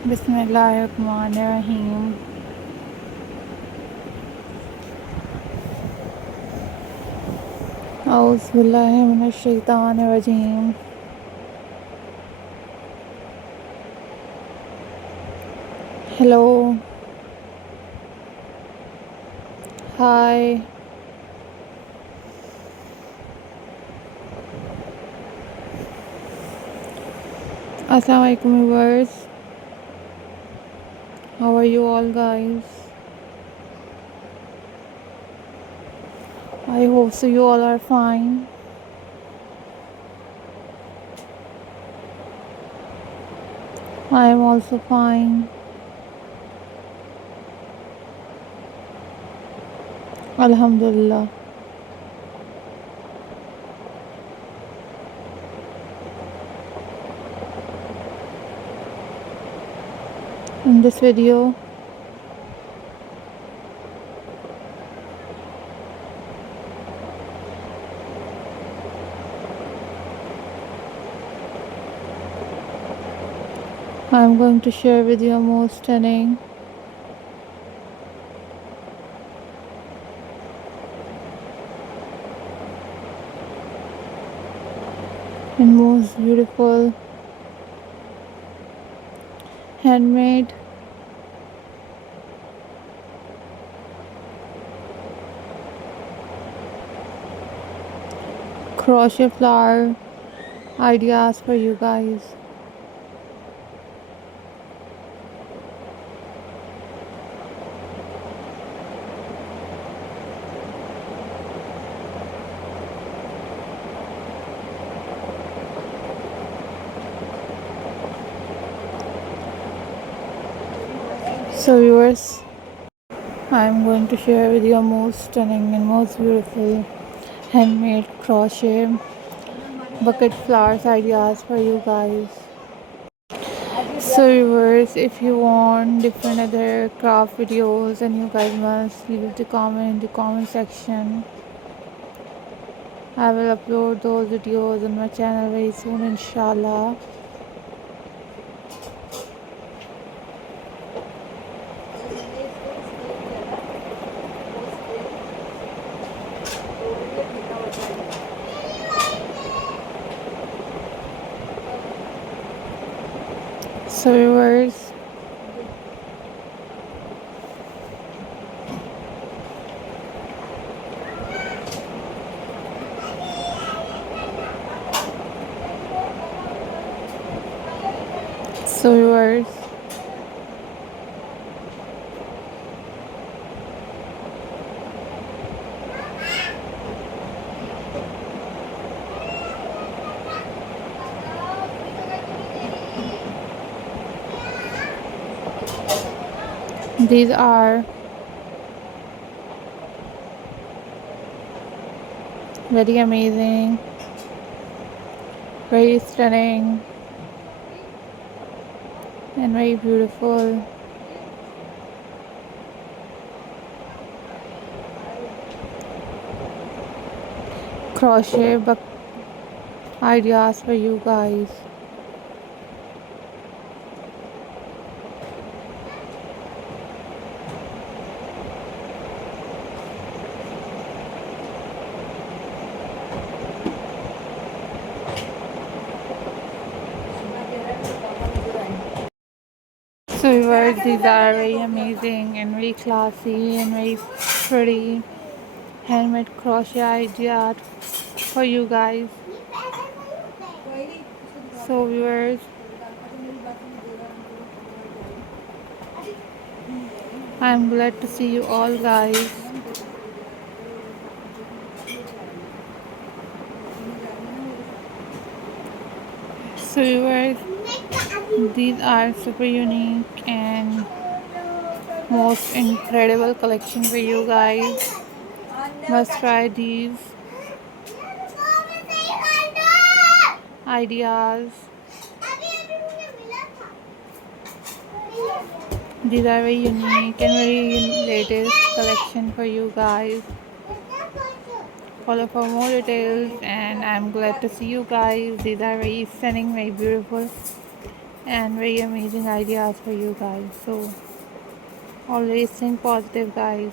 Bismillahirrahmanirrahim. Auzubillahiminash-shaytanir-rajeem. Hello. Hi. Assalamu alaikum viewers. How are you all guys? I hope so you all are fine. I am also fine. Alhamdulillah. In this video, I am going to share with you a most stunning and most beautiful handmade crochet flower ideas for you guys. So viewers, I am going to share with you a most stunning and most beautiful handmade crochet bucket flowers ideas for you guys. So viewers, if you want different other craft videos, and you guys must leave the comment in the comment section. I will upload those videos on my channel very soon, inshallah. So viewers, so viewers, these are very amazing, very stunning, and very beautiful crochet ideas for you guys. So viewers, these are very amazing and very classy and very pretty handmade crochet idea for you guys. So viewers, I'm glad to see you all guys. So viewers, these are super unique and most incredible collection for you guys. Must try these ideas. These are very unique and very latest collection for you guys. Follow for more details, and I'm glad to see you guys. These are very stunning, very beautiful and very amazing ideas for you guys. So always think positive, guys.